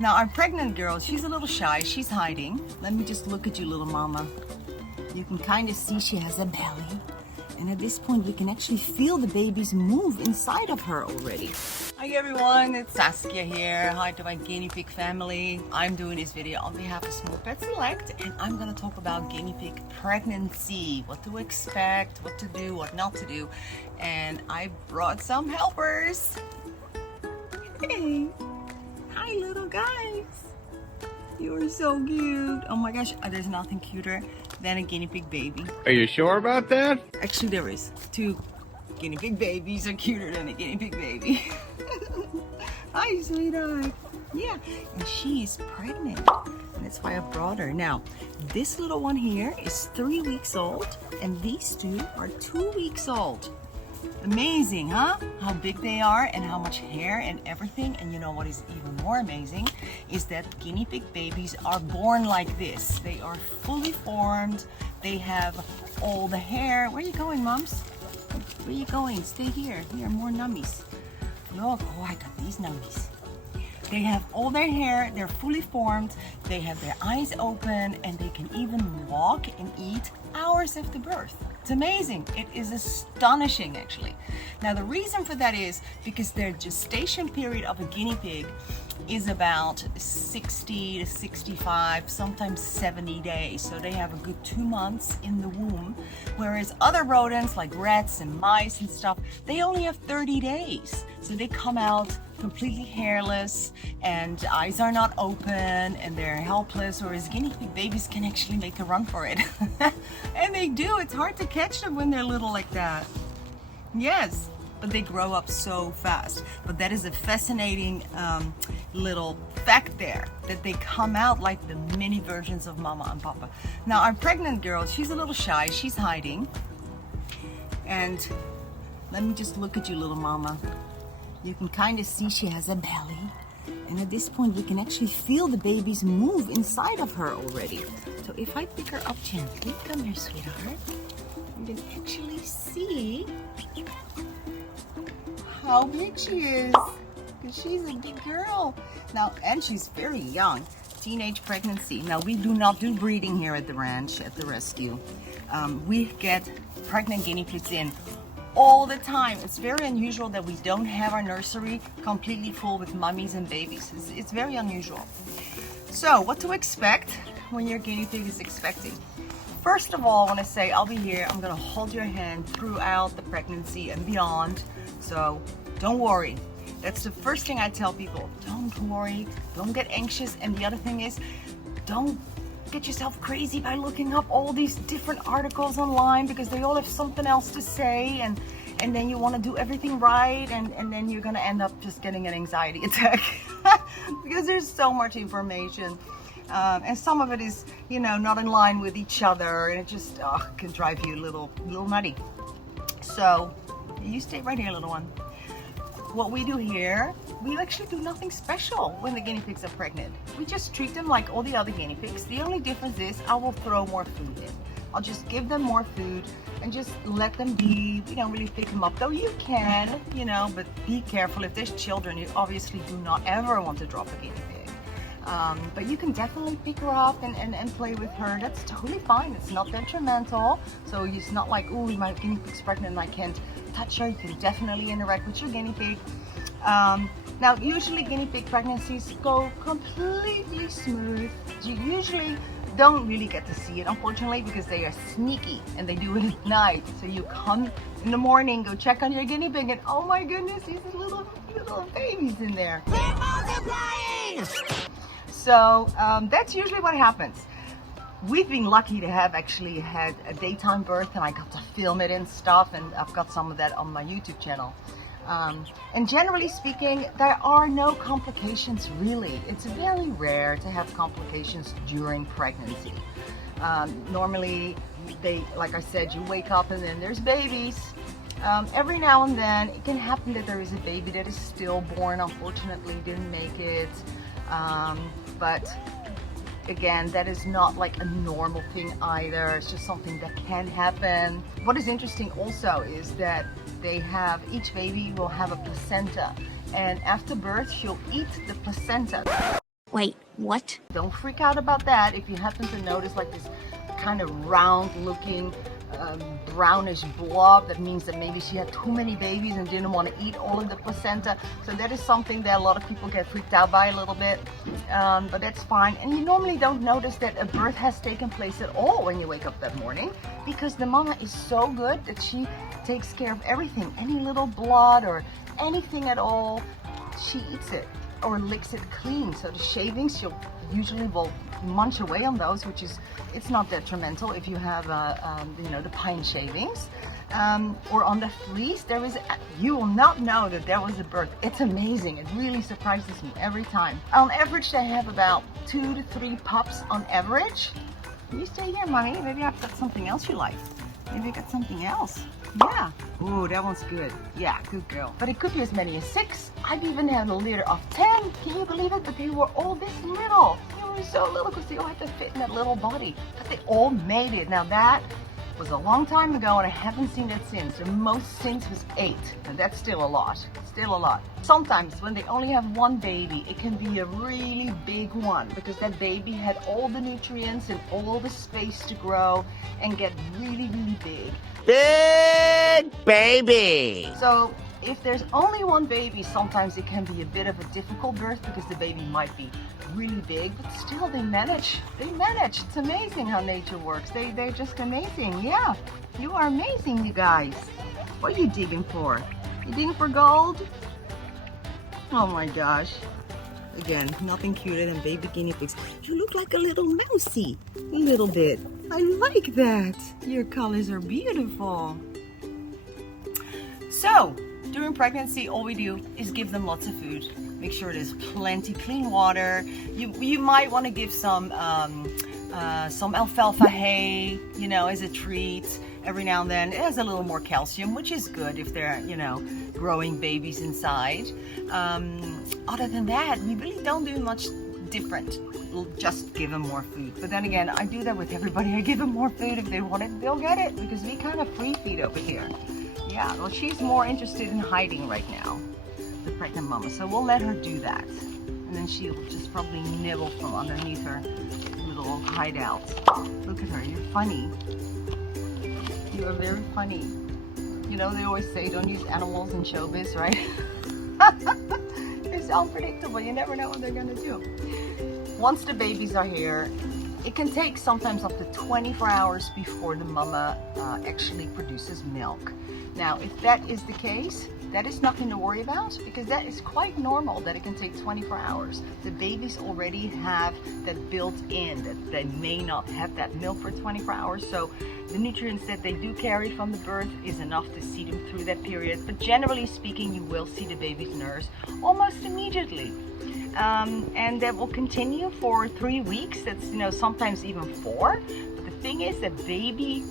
Now our pregnant girl, she's a little shy, she's hiding. Let me just look at you, little mama. You can kind of see she has a belly. And at this point, we can actually feel the babies move inside of her already. Hi everyone, it's Saskia here. Hi to my guinea pig family. I'm doing this video on behalf of Small Pet Select, and I'm gonna talk about guinea pig pregnancy, what to expect, what to do, what not to do. And I brought some helpers. Hey, hi little guys. You're so cute. Oh my gosh, there's nothing cuter than a guinea pig baby. Are you sure about that? Actually, there is. 2 guinea pig babies are cuter than a guinea pig baby. Hi, sweetheart. Yeah, and she's pregnant. And that's why I brought her. Now, this little one here is 3 weeks old, and these 2 are 2 weeks old. Amazing, huh? How big they are and how much hair and everything. And you know what is even more amazing is that guinea pig babies are born like this. They are fully formed. They have all the hair. Where are you going, moms? Where are you going? Stay here. Here, more nummies. Look, oh, I got these nummies. They have all their hair, they're fully formed, they have their eyes open, and they can even walk and eat hours after birth. It's amazing. It is astonishing, actually. Now, the reason for that is because their gestation period of a guinea pig is about 60 to 65, sometimes 70 days. So they have a good 2 months in the womb, whereas other rodents like rats and mice and stuff, they only have 30 days. So they come out completely hairless and eyes are not open and they're helpless, whereas guinea pig babies can actually make a run for it. And they do. It's hard to catch them when they're little like that. Yes, but they grow up so fast. But that is a fascinating little fact there, that they come out like the mini versions of mama and papa. Now our pregnant girl, she's a little shy, she's hiding. And let me just look at you, little mama. You can kind of see she has a belly. And at this point, we can actually feel the babies move inside of her already. So if I pick her up gently, come here, sweetheart. You can actually see how big she is. Because she's a big girl. Now, and she's very young. Teenage pregnancy. Now, we do not do breeding here at the ranch, at the rescue. We get pregnant guinea pigs in all the time. It's very unusual that we don't have our nursery completely full with mummies and babies. It's very unusual. So what to expect when your guinea pig is expecting? First of all, I want to say I'll be here. I'm going to hold your hand throughout the pregnancy and beyond. So don't worry. That's the first thing I tell people. Don't worry. Don't get anxious. And the other thing is, don't get yourself crazy by looking up all these different articles online, because they all have something else to say, and then you want to do everything right, and then you're going to end up just getting an anxiety attack because there's so much information, and some of it is, you know, not in line with each other, and it just can drive you a little nutty. So you stay right here, little one. What we do here, we actually do nothing special when the guinea pigs are pregnant. We just treat them like all the other guinea pigs. The only difference is I will throw more food in. I'll just give them more food and just let them be. We don't really pick them up, though you can, you know, but be careful. If there's children, you obviously do not ever want to drop a guinea pig. But you can definitely pick her up and play with her. That's totally fine. It's not detrimental. So it's not like, oh, my guinea pig's pregnant and I can't touch her. You can definitely interact with your guinea pig. Now, usually guinea pig pregnancies go completely smooth. You usually don't really get to see it, unfortunately, because they are sneaky and they do it at night. So you come in the morning, go check on your guinea pig, and oh my goodness, these little babies in there. They're multiplying! So that's usually what happens. We've been lucky to have actually had a daytime birth, and I got to film it and stuff, and I've got some of that on my YouTube channel. And generally speaking, there are no complications really. It's very rare to have complications during pregnancy. Normally, like I said, you wake up and then there's babies. Every now and then, it can happen that there is a baby that is stillborn, unfortunately didn't make it. But again, that is not like a normal thing either. It's just something that can happen. What is interesting also is that each baby will have a placenta, and after birth she'll eat the placenta. Wait, what? Don't freak out about that. If you happen to notice like this kind of round looking brownish blob, that means that maybe she had too many babies and didn't want to eat all of the placenta. So that is something that a lot of people get freaked out by a little bit, but that's fine. And you normally don't notice that a birth has taken place at all when you wake up that morning, because the mama is so good that she takes care of everything. Any little blood or anything at all, she eats it or licks it clean. So the shavings, she'll usually will munch away on those, which is, it's not detrimental if you have you know, the pine shavings, or on the fleece. There is, you will not know that there was a birth. It's amazing. It really surprises me every time. On average, they have about 2 to 3 pups on average. You stay here, mommy. Maybe I've got something else you like. Maybe I got something else. Yeah. Ooh, that one's good. Yeah, good girl. But it could be as many as 6. I've even had a litter of 10. Can you believe it? But they were all this little. They were so little because they all had to fit in that little body. But they all made it. Now that was a long time ago and I haven't seen that since. The most since was 8. And that's still a lot. Still a lot. Sometimes when they only have one baby, it can be a really big one because that baby had all the nutrients and all the space to grow and get really, really big. Big baby! So if there's only one baby, sometimes it can be a bit of a difficult birth because the baby might be really big, but still they manage. They manage. It's amazing how nature works. They're just amazing. Yeah, you are amazing, you guys. What are you digging for? You digging for gold? Oh my gosh. Again, nothing cuter than baby guinea pigs. You look like a little mousey, a little bit. I like that. Your colors are beautiful. So, during pregnancy, all we do is give them lots of food. Make sure there's plenty clean water. You might want to give some alfalfa hay, you know, as a treat. Every now and then it has a little more calcium, which is good if they're, you know, growing babies inside. Other than that, we really don't do much different. We'll just give them more food. But then again, I do that with everybody. I give them more food. If they want it, they'll get it because we kind of free feed over here. Yeah, well, she's more interested in hiding right now, the pregnant mama. So we'll let her do that. And then she'll just probably nibble from underneath her little hideout. Look at her, you're funny. You are very funny. You know, they always say don't use animals in showbiz, right? They're so unpredictable. You never know what they're gonna do. Once the babies are here, it can take sometimes up to 24 hours before the mama actually produces milk. Now, if that is the case, that is nothing to worry about because that is quite normal that it can take 24 hours. The babies already have that built in, that they may not have that milk for 24 hours. So the nutrients that they do carry from the birth is enough to see them through that period. But generally speaking, you will see the baby's nurse almost immediately. And that will continue for 3 weeks. That's, you know, sometimes even 4. But the thing is that baby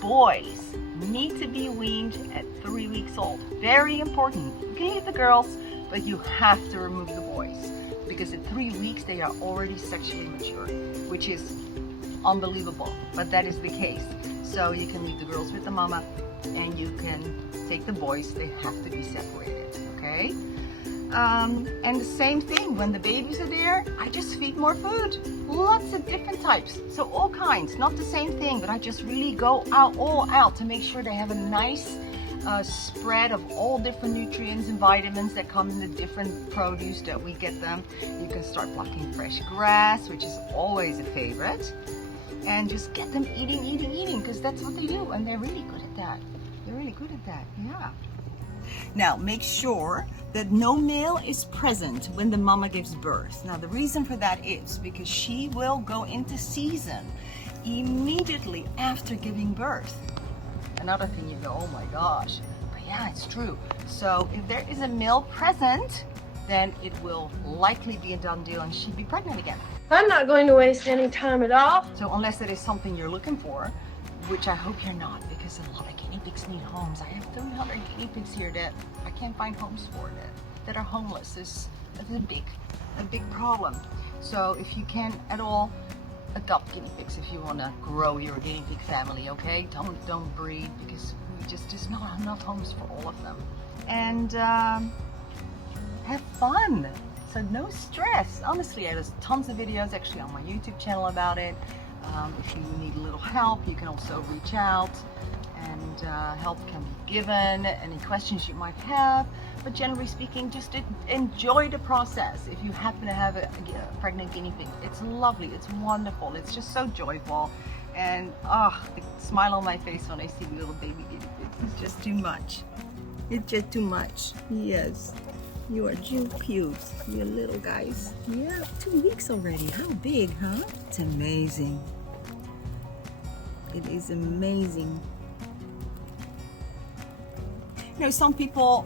boys need to be weaned at 3 weeks old. Very important. You can eat the girls, but you have to remove the boys because at 3 weeks they are already sexually mature, which is unbelievable, but that is the case. So you can leave the girls with the mama and you can take the boys. They have to be separated, okay? And the same thing, when the babies are there, I just feed more food. Lots of different types. So all kinds, not the same thing, but I just really go all out to make sure they have a nice spread of all different nutrients and vitamins that come in the different produce that we get them. You can start plucking fresh grass, which is always a favorite. And just get them eating, because that's what they do. And they're really good at that. They're really good at that, yeah. Now, make sure that no male is present when the mama gives birth. Now, the reason for that is because she will go into season immediately after giving birth. Another thing you go, oh my gosh. But yeah, it's true. So if there is a male present, then it will likely be a done deal and she'd be pregnant again. I'm not going to waste any time at all. So unless it is something you're looking for, which I hope you're not, because a lot of guinea pigs need homes. I have 200 guinea pigs here that I can't find homes for, that are homeless. That's a big problem. So if you can at all, adopt guinea pigs if you want to grow your guinea pig family, okay? Don't breed because there's not enough homes for all of them. And have fun. So no stress. Honestly, there's tons of videos actually on my YouTube channel about it. If you need a little help, you can also reach out, and help can be given. Any questions you might have, but generally speaking, just enjoy the process. If you happen to have a pregnant guinea pig, it's lovely, it's wonderful, it's just so joyful, and the smile on my face when I see little baby guinea pigs is just too much. It's just too much. Yes, you are too cute. You're little guys. Yeah, 2 weeks already. How big, huh? It's amazing. It is amazing. You know, some people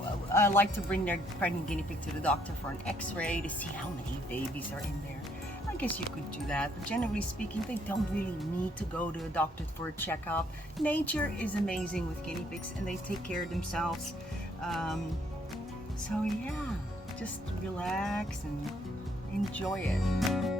like to bring their pregnant guinea pig to the doctor for an x-ray to see how many babies are in there. I guess you could do that, but generally speaking, they don't really need to go to a doctor for a checkup. Nature is amazing with guinea pigs, and they take care of themselves. So yeah, just relax and enjoy it.